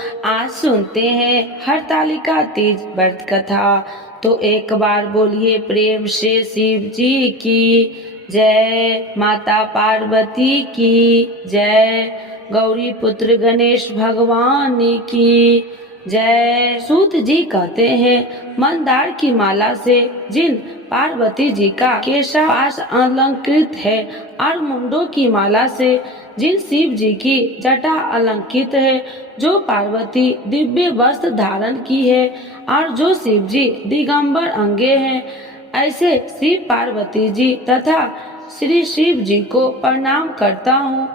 आज सुनते हैं हरतालिका तीज व्रत कथा। तो एक बार बोलिए प्रेम से शिव जी की जय, माता पार्वती की जय, गौरी पुत्र गणेश भगवान की जय। सूत जी कहते हैं, मंदार की माला से जिन पार्वती जी का केशपाश अलंकृत है और मुंडों की माला से जिन शिव जी की जटा अलंकृत है, जो पार्वती दिव्य वस्त्र धारण की है और जो शिव जी दिगंबर अंगे हैं, ऐसे शिव पार्वती जी तथा श्री शिव जी को प्रणाम करता हूँ।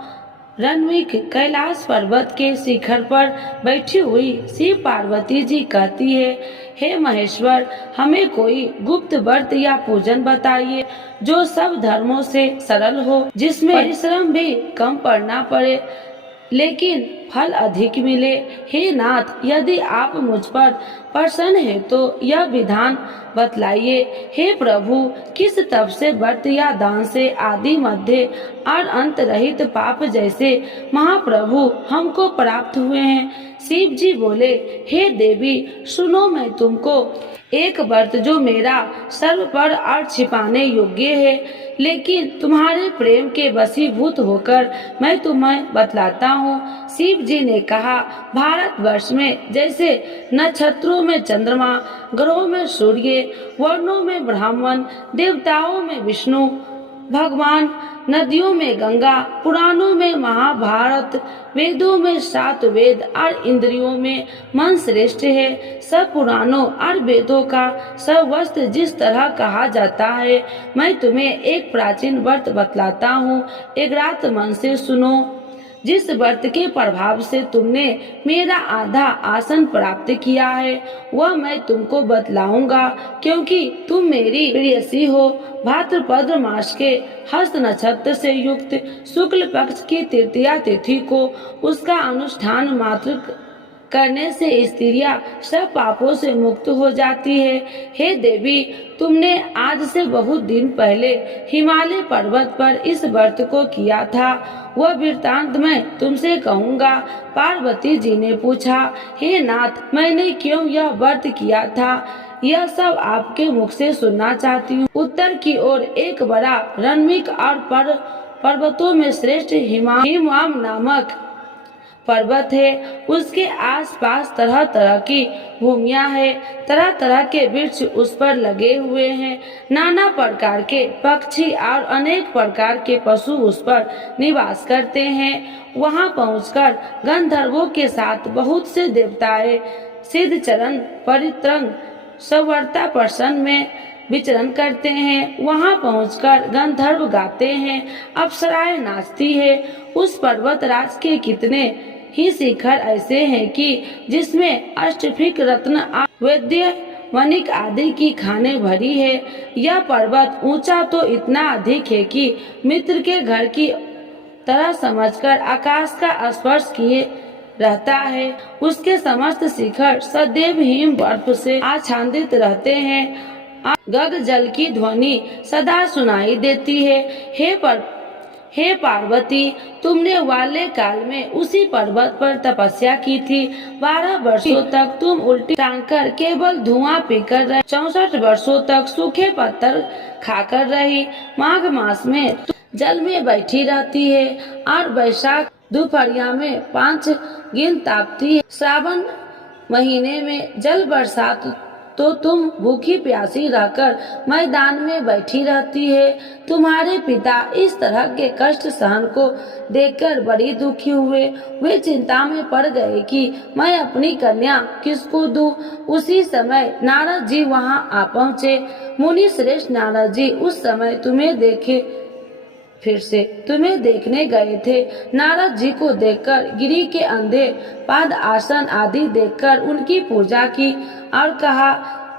रणविक कैलाश पर्वत के शिखर पर बैठी हुई शिव पार्वती जी कहती है, हे महेश्वर, हमें कोई गुप्त व्रत या पूजन बताइए जो सब धर्मों से सरल हो, जिसमें परिश्रम भी कम पड़ना पड़े लेकिन फल अधिक मिले। हे नाथ, यदि आप मुझ पर प्रसन्न हैं तो यह विधान बतलाइए। हे प्रभु, किस तप से, व्रत या दान से आदि मध्य और अंत रहित पाप जैसे महाप्रभु हमको प्राप्त हुए हैं। शिव जी बोले, हे देवी, सुनो, मैं तुमको एक व्रत जो मेरा सर्व पर और छिपाने योग्य है लेकिन तुम्हारे प्रेम के वशीभूत होकर मैं तुम्हें बतलाता हूँ। शिव जी ने कहा, भारतवर्ष में जैसे नक्षत्रों में चंद्रमा, ग्रहों में सूर्य, वर्णों में ब्राह्मण, देवताओं में विष्णु भगवान, नदियों में गंगा, पुराणों में महाभारत, वेदों में 7 वेद और इंद्रियों में मन श्रेष्ठ है, सब पुराणों और वेदों का सब वस्त्र जिस तरह कहा जाता है, मैं तुम्हें एक प्राचीन व्रत बतलाता हूँ। एक रात मन से सुनो। जिस व्रत के प्रभाव से तुमने मेरा आधा आसन प्राप्त किया है वह मैं तुमको बतलाऊंगा, क्योंकि तुम मेरी प्रेयसी हो। भाद्रपद मास के हस्त नक्षत्र से युक्त शुक्ल पक्ष की तृतीया तिथि को उसका अनुष्ठान मात्र करने से स्त्रियां सब पापों से मुक्त हो जाती है। हे देवी, तुमने आज से बहुत दिन पहले हिमालय पर्वत पर इस व्रत को किया था, वह वृत्तांत मैं तुमसे कहूँगा। पार्वती जी ने पूछा, हे नाथ, मैंने क्यों यह व्रत किया था, यह सब आपके मुख से सुनना चाहती हूँ। उत्तर की ओर एक बड़ा रणविक और पर्वतों में श्रेष्ठ हिमाम नामक पर्वत है। उसके आसपास तरह तरह की भूमियां है, तरह तरह के वृक्ष उस पर लगे हुए हैं, नाना प्रकार के पक्षी और अनेक प्रकार के पशु उस पर निवास करते हैं। वहां पहुंचकर गंधर्वों के साथ बहुत से देवताएं सिद्ध चरण परित्रंग सवर्ता प्रसन्न में विचरण करते हैं। वहां पहुंचकर गंधर्व गाते हैं, अप्सराएं नाचती है। उस पर्वत राज के कितने ही शिखर ऐसे हैं कि जिसमें अष्टफिक रत्न वैद्य वनिक आदि की खाने भरी है। यह पर्वत ऊंचा तो इतना अधिक है कि मित्र के घर की तरह समझकर आकाश का स्पर्श किए रहता है। उसके समस्त शिखर सदैव हिम बर्फ से आच्छादित रहते हैं। गग जल की ध्वनि सदा सुनाई देती है। हे पार्वती, तुमने वाले काल में उसी पर्वत पर तपस्या की थी। 12 वर्षों तक तुम उल्टी टांग कर केवल धुआं पीकर रही। 64 वर्षों तक सूखे पत्थर खाकर रही। माघ मास में जल में बैठी रहती है और वैशाख दोपहरिया में 5 गिन तापती है। श्रावण महीने में जल बरसात तो तुम भूखी प्यासी रहकर मैदान में बैठी रहती है। तुम्हारे पिता इस तरह के कष्ट सहन को देखकर बड़ी दुखी हुए। वे चिंता में पड़ गए कि मैं अपनी कन्या किसको दूं। उसी समय नारद जी वहां आ पहुँचे। मुनि श्रेष्ठ नारद जी उस समय तुम्हें देखने गए थे। नारद जी को देखकर गिरी के अंधे पाद आसन आदि देखकर उनकी पूजा की और कहा,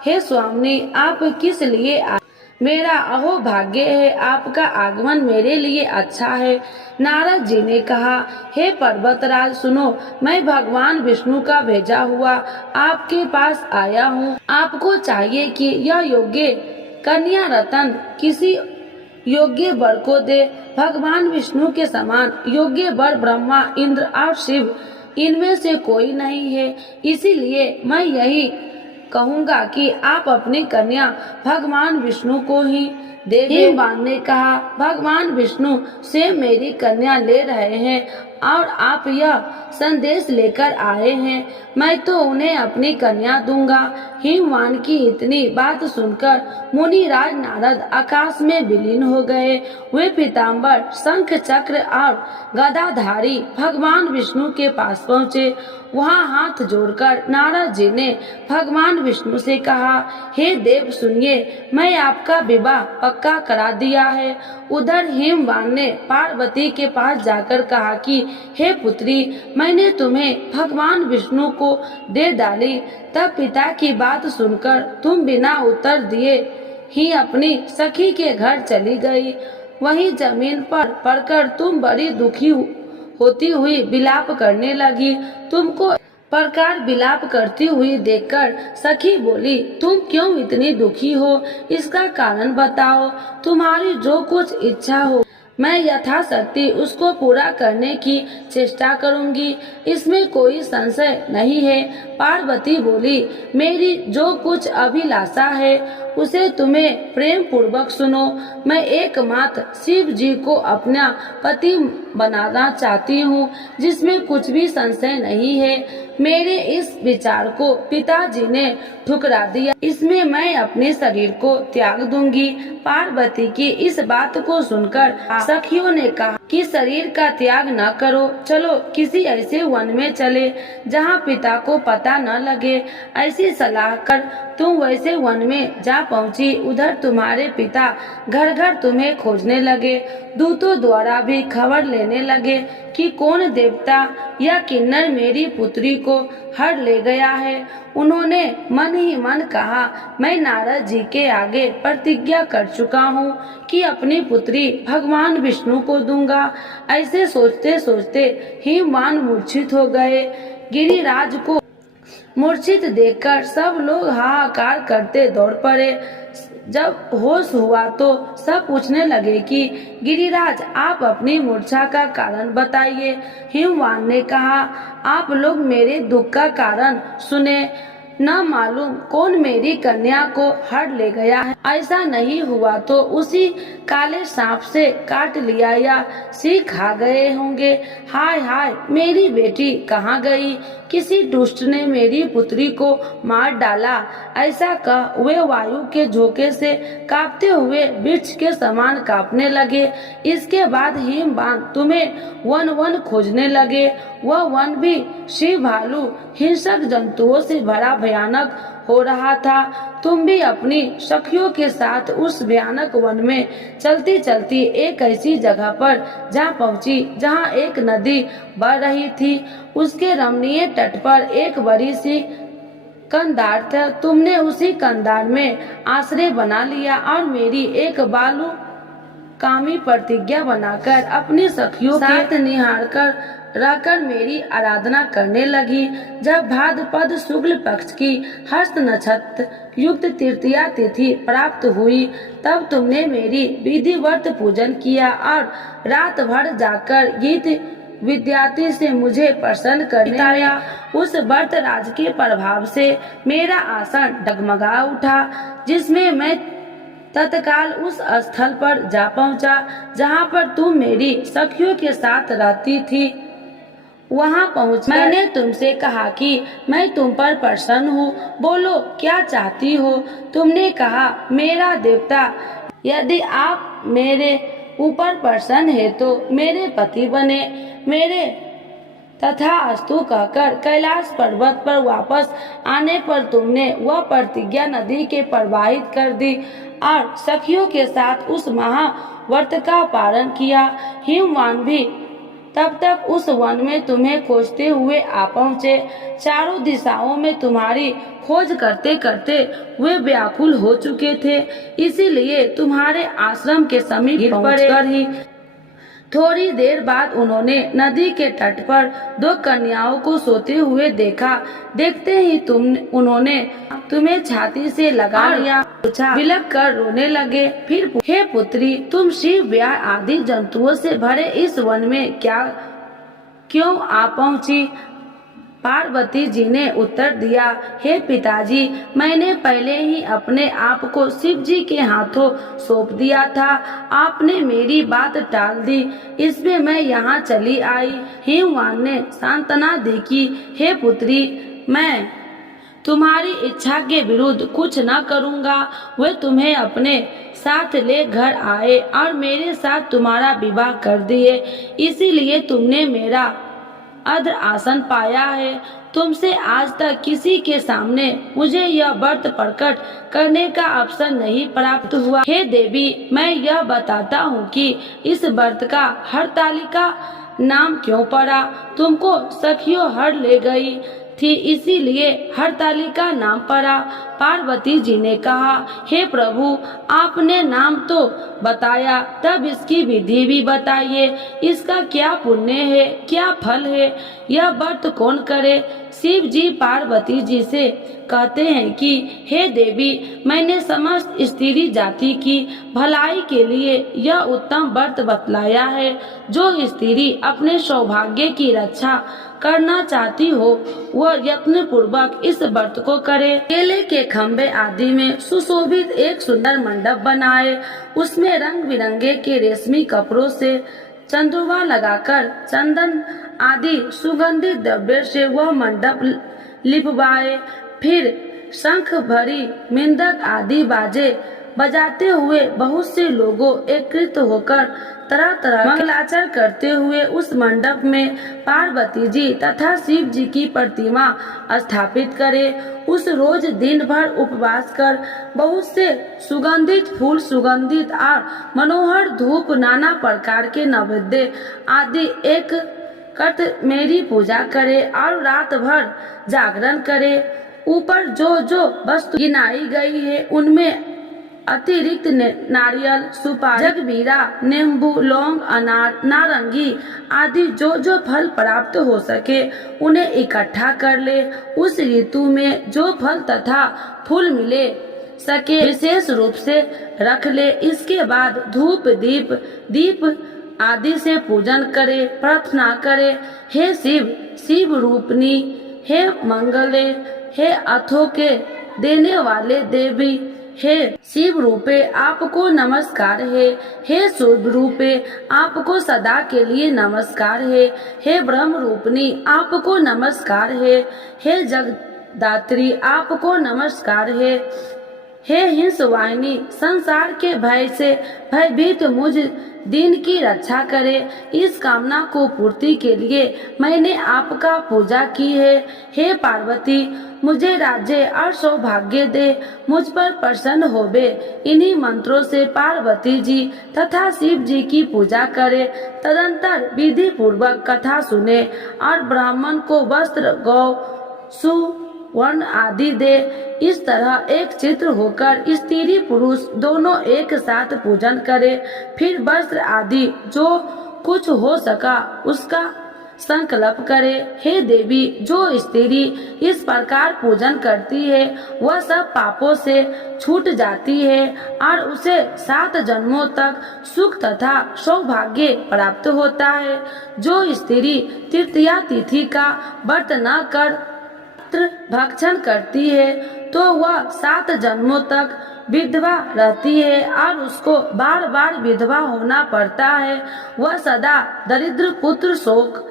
हे स्वामी, आप किस लिए आए? मेरा अहो भाग्य है, आपका आगमन मेरे लिए अच्छा है। नारद जी ने कहा, हे पर्वतराज, सुनो, मैं भगवान विष्णु का भेजा हुआ आपके पास आया हूँ। आपको चाहिए कि यह योग्य कन्या रतन किसी योग्य वर को दे। भगवान विष्णु के समान योग्य वर ब्रह्मा, इंद्र और शिव इनमें से कोई नहीं है, इसीलिए मैं यही कहूँगा कि आप अपनी कन्या भगवान विष्णु को ही दे दें। हिमवान ने कहा, भगवान विष्णु से मेरी कन्या ले रहे हैं और आप यह संदेश लेकर आए हैं, मैं तो उन्हें अपनी कन्या दूंगा। हिमवान की इतनी बात सुनकर मुनिराज नारद आकाश में विलीन हो गए। वे पीताम्बर, शंख चक्र और गदाधारी भगवान विष्णु के पास पहुँचे। वहाँ हाथ जोड़कर नारद जी ने भगवान विष्णु से कहा, हे देव सुनिए, मैं आपका विवाह पक्का करा दिया है। उधर हिमवान ने पार्वती के पास जाकर कहा कि हे पुत्री, मैंने तुम्हें भगवान विष्णु को दे डाली। तब पिता की बात सुनकर तुम बिना उत्तर दिए ही अपनी सखी के घर चली गई। वहीं जमीन पर पड़कर तुम बड़ी दुखी होती हुई विलाप करने लगी। तुमको प्रकार विलाप करती हुई देखकर सखी बोली, तुम क्यों इतनी दुखी हो? इसका कारण बताओ। तुम्हारी जो कुछ इच्छा हो मैं यथाशक्ति उसको पूरा करने की चेष्टा करूंगी, इसमें कोई संशय नहीं है। पार्वती बोली, मेरी जो कुछ अभिलाषा है उसे तुम्हें प्रेम पूर्वक सुनो। मैं एकमात्र शिव जी को अपना पति बनाना चाहती हूँ, जिसमें कुछ भी संशय नहीं है। मेरे इस विचार को पिताजी ने ठुकरा दिया, इसमें मैं अपने शरीर को त्याग दूंगी। पार्वती की इस बात को सुनकर सखियों ने कहा कि शरीर का त्याग न करो, चलो किसी ऐसे वन में चले जहाँ पिता को पता न लगे। ऐसी सलाह कर तुम वैसे वन में जा पहुँची। उधर तुम्हारे पिता घर घर तुम्हें खोजने लगे। दूतों द्वारा भी खबर लेने लगे कि कौन देवता या किन्नर मेरी पुत्री को हर ले गया है। उन्होंने मन ही मन कहा, मैं नारद जी के आगे प्रतिज्ञा कर चुका हूँ कि अपनी पुत्री भगवान विष्णु को दूंगा। ऐसे सोचते सोचते हिमवान मूर्छित हो गए। गिरिराज को मूर्छित देखकर सब लोग हाहाकार करते दौड़ पड़े। जब होश हुआ तो सब पूछने लगे कि गिरिराज, आप अपनी मूर्छा का कारण बताइए। हिमवान ने कहा, आप लोग मेरे दुख का कारण सुने। न मालूम कौन मेरी कन्या को हर ले गया है। ऐसा नहीं हुआ तो उसी काले सांप से काट लिया या सिर खा गए होंगे। हाय हाय, मेरी बेटी कहाँ गई? किसी दुष्ट ने मेरी पुत्री को मार डाला। ऐसा कह वे वायु के झोंके से कांपते हुए वृक्ष के समान कांपने लगे। इसके बाद हिमवान तुम्हें वन वन खोजने लगे। वह वन भी शिव, भालू, हिंसक जंतुओं से भरा भयानक हो रहा था। तुम भी अपनी सखियों के साथ उस भयानक वन में चलती चलती एक ऐसी जगह पर जा पहुंची जहां एक नदी बह रही थी। उसके रमणीय तट पर एक बड़ी सी कंधार था। तुमने उसी कंधार में आश्रय बना लिया और मेरी एक बालू कामी प्रतिज्ञा बनाकर अपनी सखियों के साथ निहार कर रहकर मेरी आराधना करने लगी। जब भाद्रपद शुक्ल पक्ष की हस्त नक्षत्र युक्त तृतीया तिथि प्राप्त हुई, तब तुमने मेरी विधिवत पूजन किया और रात भर जाकर गीत विद्यार्थी से मुझे प्रसन्न करने आया। उस व्रत राज के प्रभाव से मेरा आसन डगमगा उठा, जिसमें मैं तत्काल उस स्थल पर जा पहुंचा जहां पर तुम मेरी सखियों के साथ रहती थी। वहां पहुंचकर मैंने तुमसे कहा कि मैं तुम पर प्रसन्न हूँ, बोलो क्या चाहती हो? तुमने कहा, मेरा देवता, यदि आप मेरे ऊपर प्रसन्न है तो मेरे पति बने। मेरे तथा अस्तु कहकर कैलाश पर्वत पर वापस आने पर तुमने वह प्रतिज्ञा नदी के प्रवाहित कर दी और सखियों के साथ उस महाव्रत का पालन किया। हिमवान भी तब तक उस वन में तुम्हें खोजते हुए आ पहुँचे। चारों दिशाओं में तुम्हारी खोज करते करते वे व्याकुल हो चुके थे, इसीलिए तुम्हारे आश्रम के समीप पहुंचकर ही थोड़ी देर बाद उन्होंने नदी के तट पर दो कन्याओं को सोते हुए देखा। देखते ही उन्होंने तुम्हें छाती से लगा लिया, बिलख कर रोने लगे। फिर, हे पुत्री, तुम शिव, व्याघ्र आदि जंतुओं से भरे इस वन में क्यों आ पहुंची? पार्वती जी ने उत्तर दिया, हे पिताजी, मैंने पहले ही अपने आप को शिव जी के हाथों सौंप दिया था। आपने मेरी बात टाल दी, इसमें मैं यहाँ चली आई। हिमवान ने सांत्वना दी कि हे पुत्री, मैं तुम्हारी इच्छा के विरुद्ध कुछ न करूँगा। वे तुम्हें अपने साथ ले घर आए और मेरे साथ तुम्हारा विवाह कर दिए, इसीलिए तुमने मेरा अद्र आसन पाया है। तुमसे आज तक किसी के सामने मुझे यह व्रत प्रकट करने का अवसर नहीं प्राप्त हुआ। हे देवी, मैं यह बताता हूँ कि इस व्रत का हरतालिका नाम क्यों पड़ा। तुमको सखियों हर ले गई थी, इसीलिए हरतालिका नाम पड़ा। पार्वती जी ने कहा, हे प्रभु, आपने नाम तो बताया, तब इसकी विधि भी बताइए। इसका क्या पुण्य है, क्या फल है, यह व्रत कौन करे। शिव जी पार्वती जी से कहते हैं कि हे देवी, मैंने समस्त स्त्री जाति की भलाई के लिए यह उत्तम व्रत बतलाया है। जो स्त्री अपने सौभाग्य की रक्षा करना चाहती हो, वह यत्न पूर्वक इस व्रत को करे। केले के खम्भे आदि में सुशोभित एक सुंदर मंडप बनाए, उसमें रंग बिरंगे के रेशमी कपड़ों से चंदुआ लगाकर चंदन आदि सुगंधित द्रव्य से वह मंडप लिपवाए। फिर शंख भरी मिंदक आदि बाजे बजाते हुए बहुत से लोगों एकत्रित होकर तरह तरह मंगलाचरण करते हुए उस मंडप में पार्वती जी तथा शिव जी की प्रतिमा स्थापित करे। उस रोज दिन भर उपवास कर बहुत से सुगंधित फूल, सुगंधित और मनोहर धूप, नाना प्रकार के नैवेद्य आदि एक कट मेरी पूजा करे और रात भर जागरण करे। ऊपर जो जो वस्तु गिनाई गई है उनमें अतिरिक्त नारियल, सुपारी, जगबीरा, नींबू, लौंग, अनार, नारंगी आदि जो जो फल प्राप्त हो सके उन्हें इकट्ठा कर ले। उस ऋतु में जो फल तथा फूल मिले सके विशेष रूप से रख ले। इसके बाद धूप दीप आदि से पूजन करे, प्रार्थना करे, हे शिव, शिव रूपनी, हे मंगले, हे अथो के देने वाले देवी, हे शिव रूपे आपको नमस्कार है। हे शुभ रूपे आपको सदा के लिए नमस्कार है। हे ब्रह्म रूपनी आपको नमस्कार है। हे जगदात्री आपको नमस्कार है। हे हिंसवाहिनी संसार के भय से भयभीत मुझ दिन की रक्षा करे। इस कामना को पूर्ति के लिए मैंने आपका पूजा की है। हे पार्वती, मुझे राज्य और सौभाग्य दे, मुझ पर प्रसन्न होवे। इन्हीं मंत्रों से पार्वती जी तथा शिव जी की पूजा करे। तदंतर विधि पूर्वक कथा सुने और ब्राह्मण को वस्त्र, गौ, सुवर्ण आदि दे। इस तरह एक चित्र होकर स्त्री पुरुष दोनों एक साथ पूजन करे। फिर वस्त्र आदि जो कुछ हो सका उसका संकल्प करे। हे देवी, जो स्त्री इस प्रकार पूजन करती है वह सब पापों से छूट जाती है और उसे 7 जन्मों तक सुख तथा सौभाग्य प्राप्त होता है। जो स्त्री तृतीया तिथि का व्रत न कर भक्षण करती है तो वह 7 जन्मों तक विधवा रहती है और उसको बार बार विधवा होना पड़ता है। वह सदा दरिद्र पुत्र शोक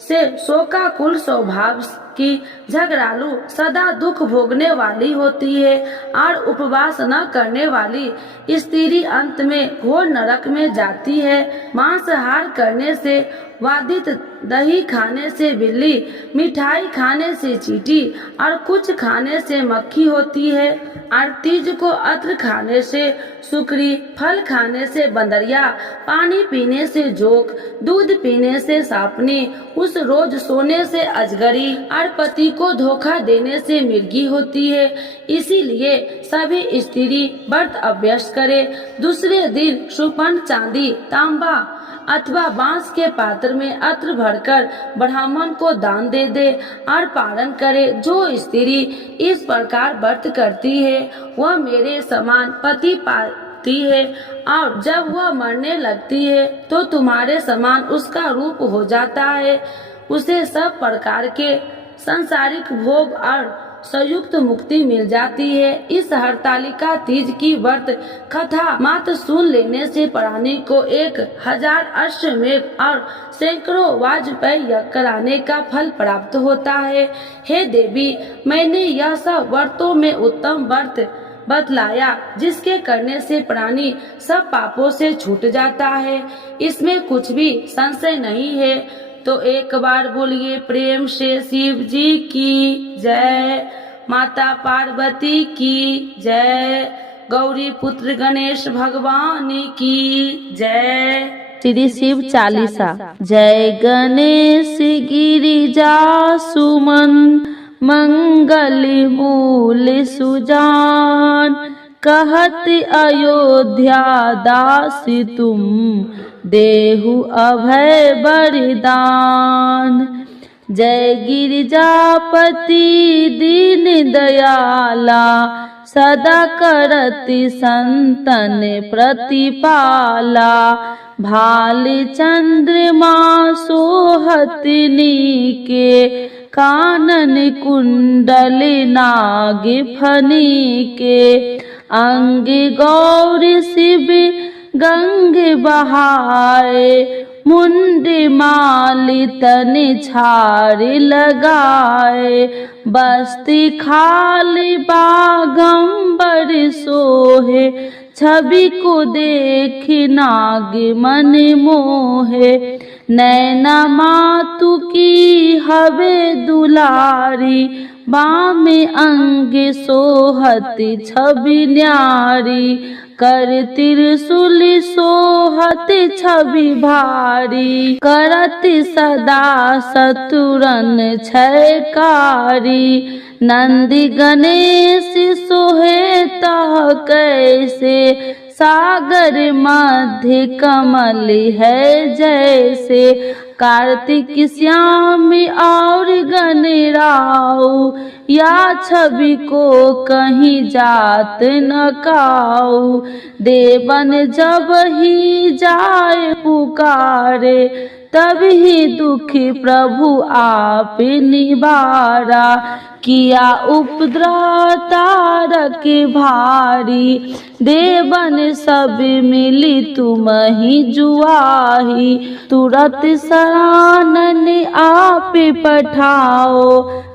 से शोकाकुल स्वभाव की, झगड़ालू, सदा दुख भोगने वाली होती है और उपवास न करने वाली स्त्री अंत में घोर नरक में जाती है। मांसाहार करने से वादित, दही खाने से बिल्ली, मिठाई खाने से चींटी और कुछ खाने से मक्खी होती है। और तीज को अत्र खाने से सुकरी, फल खाने से बंदरिया, पानी पीने से जोक, दूध पीने से सांपनी, उस रोज सोने से अजगरी और पति को धोखा देने से मिर्गी होती है। इसीलिए सभी स्त्री व्रत अभ्यास करे। दूसरे दिन सुपर्ण, चांदी, तांबा अथवा बांस के पात्र में अत्र भरकर ब्राह्मण को दान दे दे और पारण करे। जो स्त्री इस प्रकार व्रत करती है वह मेरे समान पति पाती है और जब वह मरने लगती है तो तुम्हारे समान उसका रूप हो जाता है। उसे सब प्रकार के सांसारिक भोग और संयुक्त मुक्ति मिल जाती है। इस हरतालिका तीज की व्रत कथा मात्र सुन लेने से प्राणी को 1000 अश्वमेध और सैकड़ों वाजपेयी यज्ञ कराने का फल प्राप्त होता है। हे देवी, मैंने यह सब व्रतों में उत्तम व्रत बतलाया जिसके करने से प्राणी सब पापों से छूट जाता है। इसमें कुछ भी संशय नहीं है। तो एक बार बोलिए प्रेम से शिव जी की जय, माता पार्वती की जय, गौरी पुत्र गणेश भगवान की जय। श्री शिव चालीसा। जय गणेश गिरिजा सुमन, मंगल मूल सुजान, कहत अयोध्या दास तुम, देहु अभय वरदान। जय गिरिजापति दीन दयाला, सदा करति संतन प्रतिपाला। भाल चंद्रमा सोहत नीके, कानन कुंडल नाग फनी के। अंग गौर शिव गंग बहाए, मुंड माल तन छार लगाए। बस्ती खाल बागंबर सोहे, छवि को देख नाग मन मोहे। नैना मातु की हवे दुलारी, बामे अंग सोहत छवि न्यारी। कर त्रिशूल सोहत छवि भारी, करत सदा शत्रुरन क्षयकारी। नंदी गणेश सोहे तह कैसे, सागर मध्य कमल है जैसे। कार्तिक श्याम और गणराऊ, या छवि को कहीं जात न काऊ। देवन जब ही जाए पुकारे, तभी दुखी प्रभु आप निवारा। किया उपद्रव तारक भारी, देवन सब मिली तुम ही जुआही। तुरत शरणन आप पठाओ,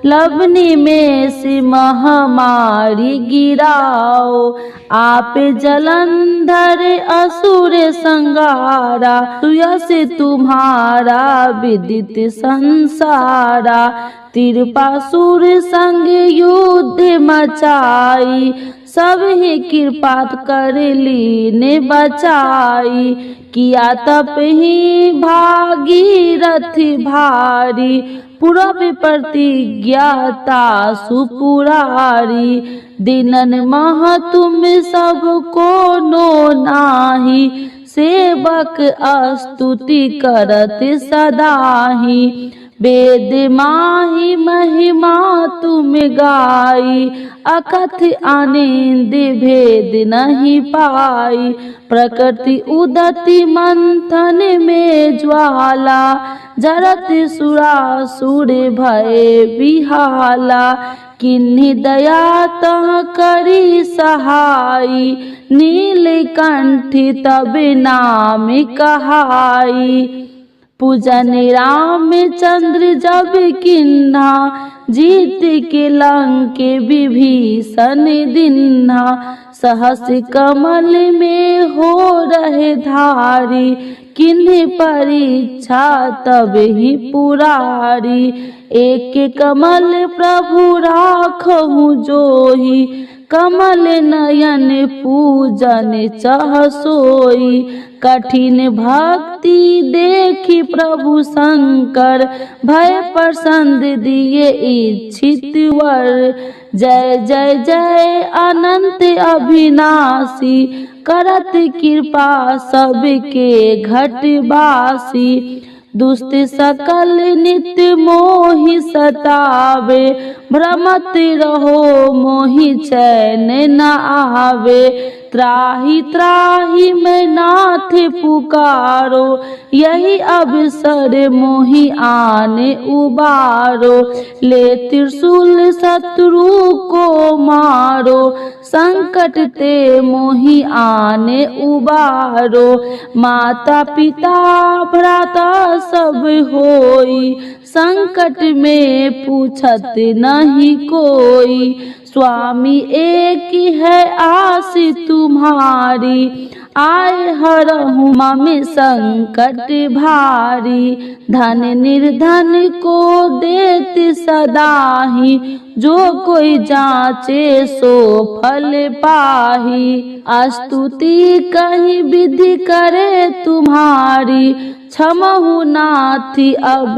लवनी में से महामारी गिराओ। आप जलंधर असुर संगारा, सुयस तुम्हारा विदित संसारा। तिरपासुर संग युद्ध मचाई, सब ही कृपा कर लीने बचाई। किया तप ही भागीरथ भारी, पूरब प्रतिज्ञाता सुपुरारी। दिनन मह तुम सब को नो नाही, सेवक स्तुति करत सदाही। वेद माही महिमा तुम गाई, अकथ आनंद भेद नहीं पाई। प्रकृति उदति मंथन में ज्वाला, जरत सुरासुर भय बिहाला। किन्हीं दया तह करी सहाई, नीलकंठ तब नाम कहाई। पूजन रामचंद्र जब किन्हा, जीत के लंक विभीषण दिन्हा। सहस कमल में हो रहे धारी, किन्हीं परीक्षा तब ही पुरारी। एक कमल प्रभु राखहु जोही, कमल नयन पूजन चह सोई। कठिन भक्ति देखी प्रभु शंकर, भय प्रसन्न दिए इच्छित वर। जय जय जय अनंत अविनाशी, करत कृपा सबके घटवासी। दुष्ट सकल नित्य मोहि सतावे, भ्रमत रहो मोहि चैन न आवे। त्राहि त्राहि मैं नाथ पुकारो, यही अवसर मोहि आने उबारो। ले त्रिशूल शत्रु को मारो, संकट ते मोहि आने उबारो। माता पिता भ्राता सब होई, संकट में पूछत नहीं कोई। स्वामी एक है आस तुम्हारी, आए हरहु मम संकट भारी। धन निर्धन को देत सदाही, जो कोई जाचे सो फल पाही। स्तुति कहीं विधि करे तुम्हारी, क्षमहु नाथी अब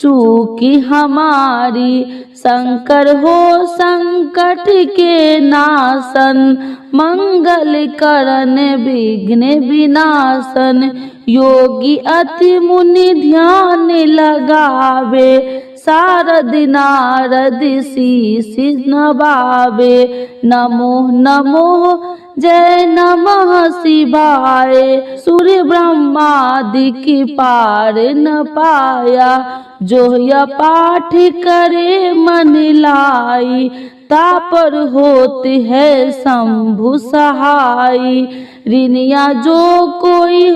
चूकी हमारी। शंकर हो संकट के नाशन, मंगल करन विघ्न विनाशन। योगी अति मुनि ध्यान लगावे, शारद नारद शीस नवावे। नमो नमो जय नमः शिवाय, सूर्य ब्रह्मादि की पार न पाया। जो यह पाठ करे मन लाई, तापर होते है शंभु सहाय। ऋणिया जो कोई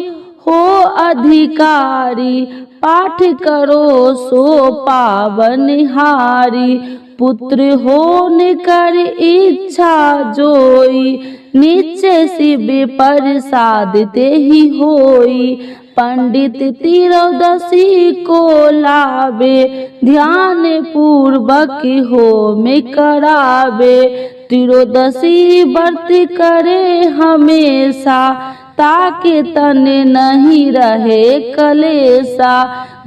हो अधिकारी, पाठ करो सो पावनहारी। पुत्र होने कर इच्छा जोई, नीचे शिव प्रसाद ते ही होई। पंडित त्रयोदशी को लावे, ध्यान पूर्वक होम करावे। त्रयोदशी व्रत करे हमेशा, ताके तन नहीं रहे कलेसा।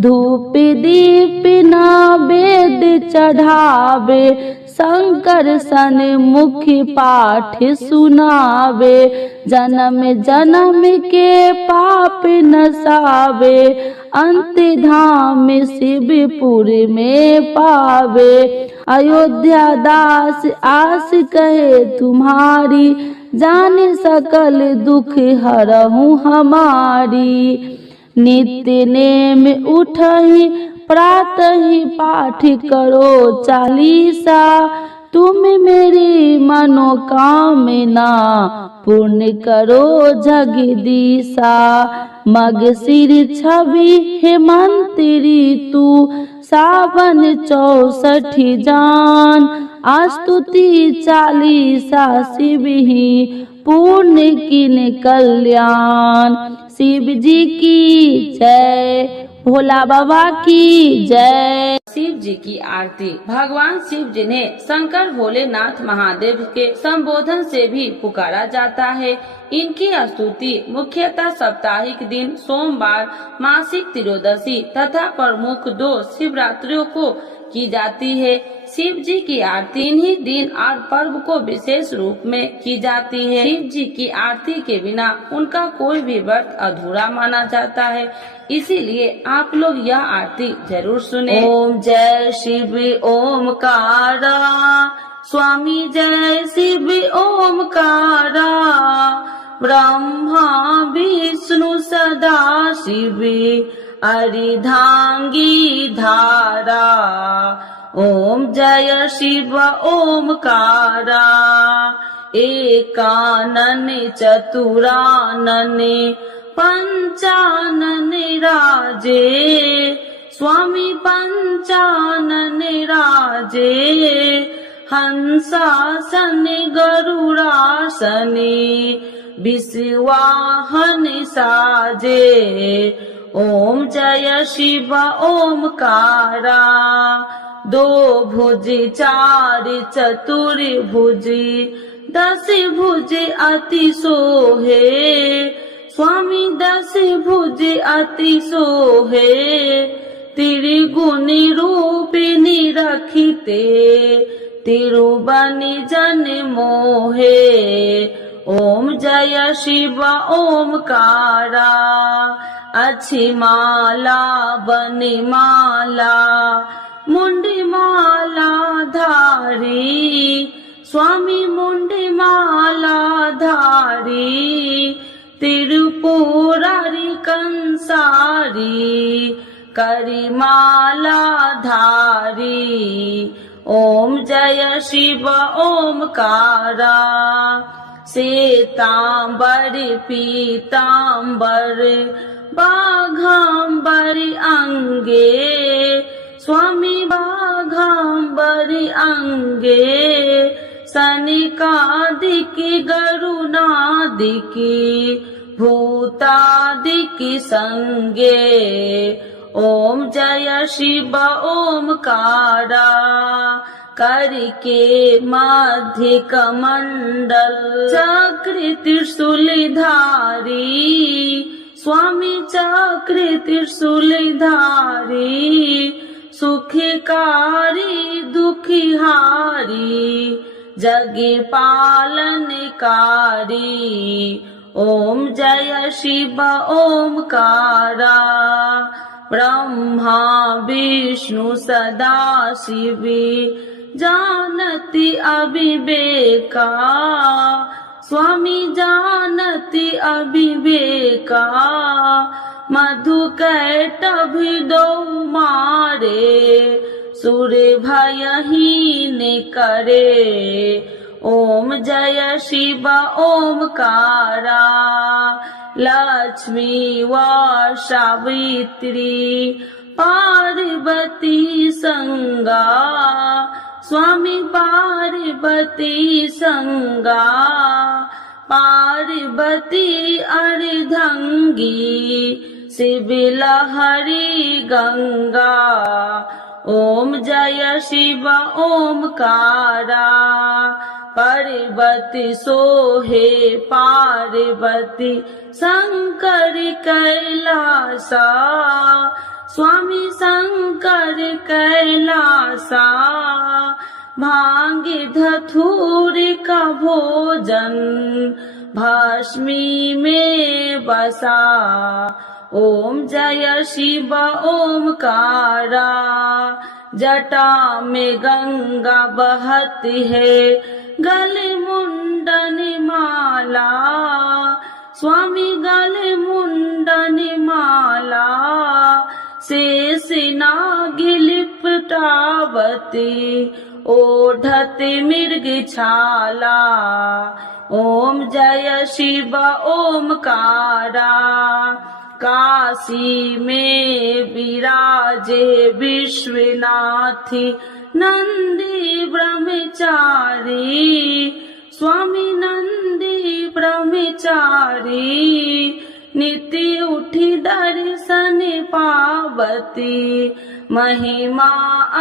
धूप दीप नैवेद्य चढ़ावे, शंकर सन मुख पाठ सुनावे। जन्म जन्म के पाप नसावे, अंत धाम शिवपुर में पावे। अयोध्या दास आस कहे तुम्हारी, जाने सकल दुख हरहु हमारी। नित्य नेम उठहि प्रातः पाठ करो चालीसा, तुम मेरी मनोकामना पूर्ण करो जगदीशा। मगशिर छवि हेमंत ऋतु, सावन 64 जान। स्तुति चालीसा शिव ही, पूर्ण किन कल्याण। शिव जी की जय, भोला बाबा की जय। शिव जी की आरती। भगवान शिव जिन्हें शंकर भोलेनाथ महादेव के संबोधन से भी पुकारा जाता है, इनकी स्तुति मुख्यतः साप्ताहिक दिन, सोमवार, मासिक त्रयोदशी तथा प्रमुख 2 शिवरात्रियों को की जाती है। शिव जी की आरती इन्हीं दिन और पर्व को विशेष रूप में की जाती है। शिव जी की आरती के बिना उनका कोई भी व्रत अधूरा माना जाता है, इसीलिए आप लोग यह आरती जरूर सुने। ओम जय शिव ओमकारा, स्वामी जय शिव ओमकारा। ब्रह्मा विष्णु सदा शिव, अर्धांगी धारा। ओम जय शिव ओमकारा, एकानन चतुरानन पंचानन राजे। स्वामी पंचानन राजे, हंसासन गरुड़ासन विश्वाहन साजे। ओम जय शिव ओमकारा, 2 भुज 4 चतुर्भुज, 10 भुज अति सोहे। स्वामी 10 भुज अति सोहे, त्रिगुण रूपिणी रखिते, तिरुबन जन मोहे। ओम जय शिव ओमकारा, अच्छी माला बन माला, मुंडी माला धारी, स्वामी मुंडी माला धारी, त्रिपुरारी कंसारी, करी माला धारी। ओम जय शिव ओमकारा, श्वेतांबर पीतांबर बाघांबर अंगे, स्वामी बाघांबर अंगे, सनिकादिकी गरुणादिकी भूतादिकी संगे। ओम जय शिव ओमकारा, करके मध्य कमंडल चक्र त्रिशूलधारी, स्वामी चक्र त्रिशूलधारी, सुखकारी दुखिहारी, जगे पालनकारी। ओम जय शिव ओमकारा, ब्रह्मा विष्णु सदा शिवी जानति अविवेका, स्वामी जानति अविवेका, मधु कैटभि दो मारे, सुर भयहीन करे। ओम जय शिव ओमकारा, लक्ष्मी व सावित्री पार्वती संगा, स्वामी पार्वती संगा, पार्वती अर्धंगी, शिव लहरी गंगा। ओम जय शिव ओमकारा, पार्वती सोहे पार्वती शंकर कैलासा, स्वामी शंकर कैलासा, भांगे धतूर का भोजन भस्मी में बसा। ओम जय शिव ओमकारा, जटा में गंगा बहती है, गले मुंडन माला, स्वामी गले मुंडन माला, शेष नाग लिपटावती, ओढ़त मृग छाला। ओम जय शिव ओमकारा, काशी में विराजे विश्वनाथी नंदी ब्रह्मचारी, स्वामी नंदी ब्रह्मचारी, नित्य उठी दर्शन पावती, महिमा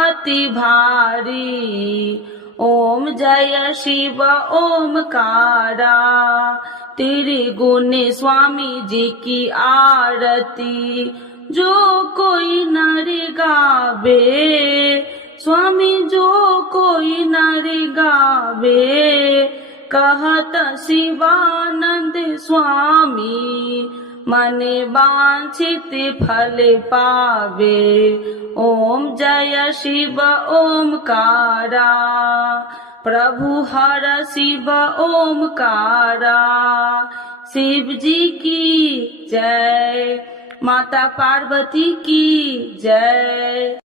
अति भारी। ओम जय शिव ओमकारा, त्रिगुण स्वामी जी की आरती जो कोई नर गावे, स्वामी जो कोई नर गावे, कहत शिवानंद स्वामी, मन वांछित फल पावे। ओम जय शिव ओमकारा, प्रभु हर शिव ओमकारा। शिव जी की जय, माता पार्वती की जय।